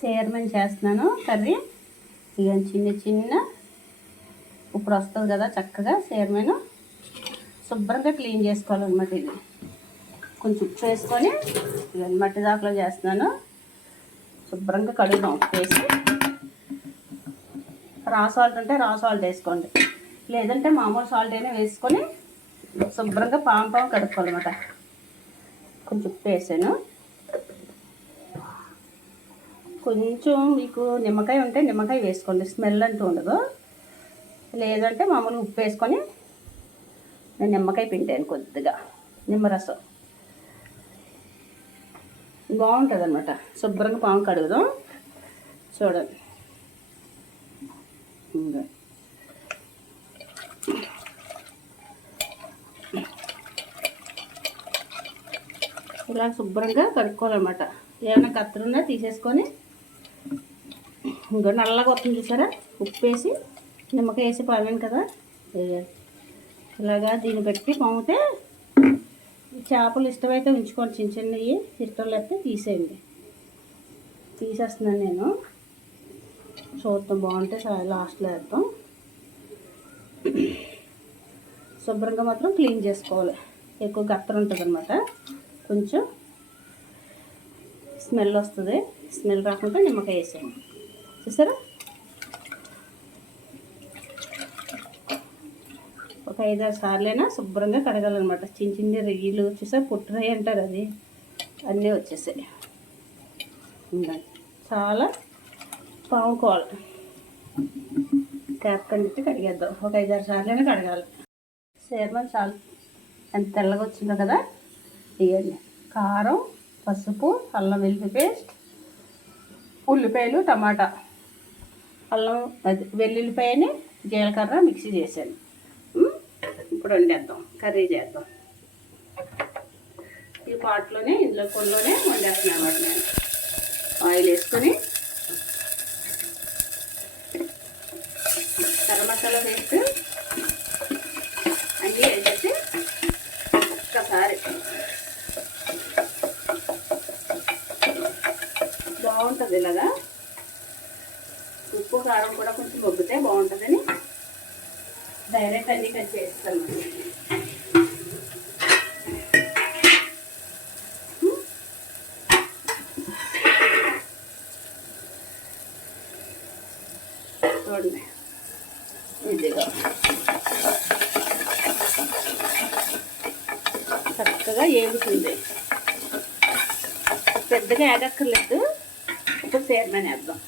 సేర్మని చేస్తున్నాను. కర్రీ ఇక చిన్న చిన్న ఇప్పుడు వస్తుంది కదా చక్కగా సేర్మను శుభ్రంగా క్లీన్ చేసుకోవాలన్నమాట ఇది. కొంచెం ఉప్పు వేసుకొని ఇవన్నీ మట్టి దాకలో చేస్తున్నాను. శుభ్రంగా కడుగుదాం ఉప్పు వేసి. రా సాల్ట్ ఉంటే రా సాల్ట్ వేసుకోండి. లేదంటే మామూలు సాల్ట్ అయినా వేసుకొని శుభ్రంగా పాము పాము కడుక్కోవాలన్నమాట. కొంచెం ఉప్పు వేసాను. కొంచెం మీకు నిమ్మకాయ ఉంటే నిమ్మకాయ వేసుకోండి. స్మెల్ అంటూ ఉండదు. లేదంటే మామూలుగా ఉప్పు వేసుకొని నేను నిమ్మకాయ పిండాను కొద్దిగా. నిమ్మరసం. బాగుంటుంది అనమాట శుభ్రంగా పాము కడుగుదాం. చూడండి. ఇంకా. ఇలా శుభ్రంగా కడుక్కోవాలన్నమాట. ఏమైనా కత్తులున్నా తీసేసుకొని ఇంకా నల్లగా వస్తుంది చూసారా? ఉప్పు వేసి నిమ్మకాయ వేసి పాడాను కదా. వేయాలి ఇలాగా దీన్ని పెట్టి పామితే చేపలు ఇష్టమైతే ఉంచుకోండి చిన్న చిన్నవి. ఇష్టం లేకపోతే తీసేయండి. తీసేస్తున్నాను నేను. చూద్దాం బాగుంటే లాస్ట్లో వేద్దాం. శుభ్రంగా మాత్రం క్లీన్ చేసుకోవాలి. ఎక్కువ గత్తర ఉంటుంది అనమాట కొంచెం స్మెల్ వస్తుంది. స్మెల్ రాకుండా నిమ్మకాయ వేసేయండి. చూసారా? ఒక ఐదారు సార్లైనా శుభ్రంగా కడగాలన్నమాట. చిన్న చిన్న రొయ్యలు చూసా పుట్టురాయి అంటారు అది. అన్నీ వచ్చేసాయి. ఉండండి చాలా పాముకోవాలి ట్యాప్ కండితే కడిగేద్దాం. ఒక ఐదారు సార్లైనా కడగాలి. సేర్మన్ చాలు ఎంత తెల్లగా వచ్చిందో కదా? ఇవ్వండి కారం పసుపు అల్లం వెల్లుల్లి పేస్ట్ ఉల్లిపాయలు టమాటా. అల్లం అది వెల్లుల్లిపాయని జీలకర్ర మిక్సీ చేశాను. ఇప్పుడు వండేద్దాం కర్రీ చేద్దాం. ఈ పాట్లోనే ఇందులో కొల్లోనే వండేస్తున్నాను అన్నమాట నేను. ఆయిల్ వేసుకొని గరం మసాలా పేస్ట్ అన్నీ వేసేసి ఒక్కసారి బాగుంటుంది ఇలాగా. ఉప్పు కారం కూడా కొంచెం మొగ్గితే బాగుంటుందని డైరెక్ట్ అన్నీ కట్ చేస్తాను. చూడండి. ఇదిగో. చక్కగా ఏగుతుంది. పెద్దగా ఏగక్కర్లేదు. ఇప్పుడు సేర్మని వేద్దాం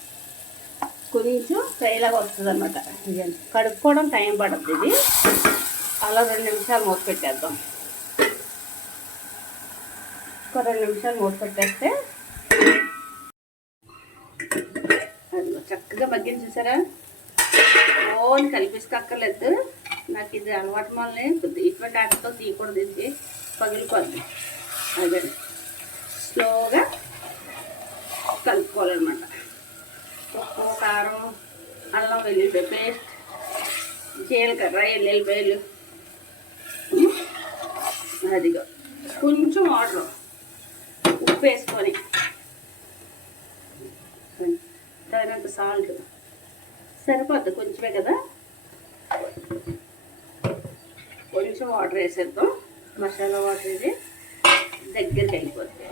కొంచెం ఫ్రైలాగా వస్తుంది అనమాట కడుక్కోవడం టైం పడుతుంది ఇది. అలా రెండు నిమిషాలు మూత పెట్టేద్దాం. ఒక రెండు నిమిషాలు మూత పెట్టేస్తే చక్కగా మగ్గిన చూసారా? ఓన్ కలిపిసుకోక్కర్లేదు నాకు ఇది అలవాటు మళ్ళీ కొద్దిగా ఇటువంటి ఆటతో తీయకూడదు ఇది. పగిలిపోద్ది. అదే. స్లోగా కలుపుకోవాలన్నమాట. ఉప్పు కారం అల్లం వెల్లుల్లిపాయ పేస్ట్ జీలకర్ర ఎల్లుల్లిపాయలు. అదిగో. కొంచెం వాటర్. ఉప్పు వేసుకొని. తగినంత సాల్ట్ సరిపోద్ది కొంచెమే కదా? కొంచెం వాటర్ వేసేద్దాం. మసాలా వాటర్ ఇది దగ్గరికి వెళ్ళిపోతుంది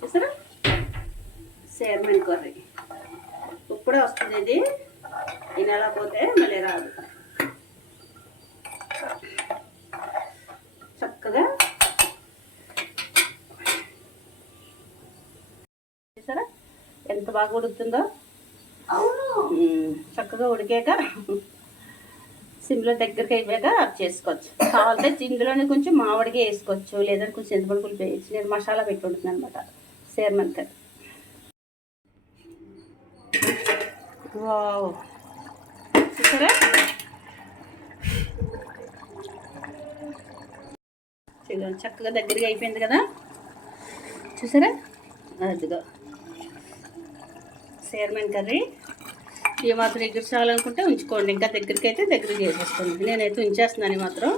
చూసారా? Salmon curry. ఇప్పుడే వస్తుంది ఇది. ఈ నెల పోతే మళ్ళీ రాదు. చక్కగా చూసారా? ఎంత బాగా ఉడుకుతుందో. చక్కగా ఉడికాక సిమ్లో దగ్గరికి అయిపోయాక ఆఫ్ చేసుకోవచ్చు. కావాలంటే ఇందులోనే కొంచెం మామిడిగా వేసుకోవచ్చు. లేదంటే కొంచెం చింతపండు పులుపు వేయచ్చు. నేను మసాలా పెట్టి ఉంటున్నాను అనమాట సేర్మన్ వావ్ చూసారా చూడండి చక్కగా దగ్గరగా అయిపోయింది కదా? చూసారా? అదిగో సేర్మన్ కర్రీ. ఈ మాత్రం ఎగురు చాలనుకుంటే ఉంచుకోండి. ఇంకా దగ్గరికి అయితే దగ్గర చేసేస్తుంది నేనైతే ఉంచేస్తున్నాను మాత్రం.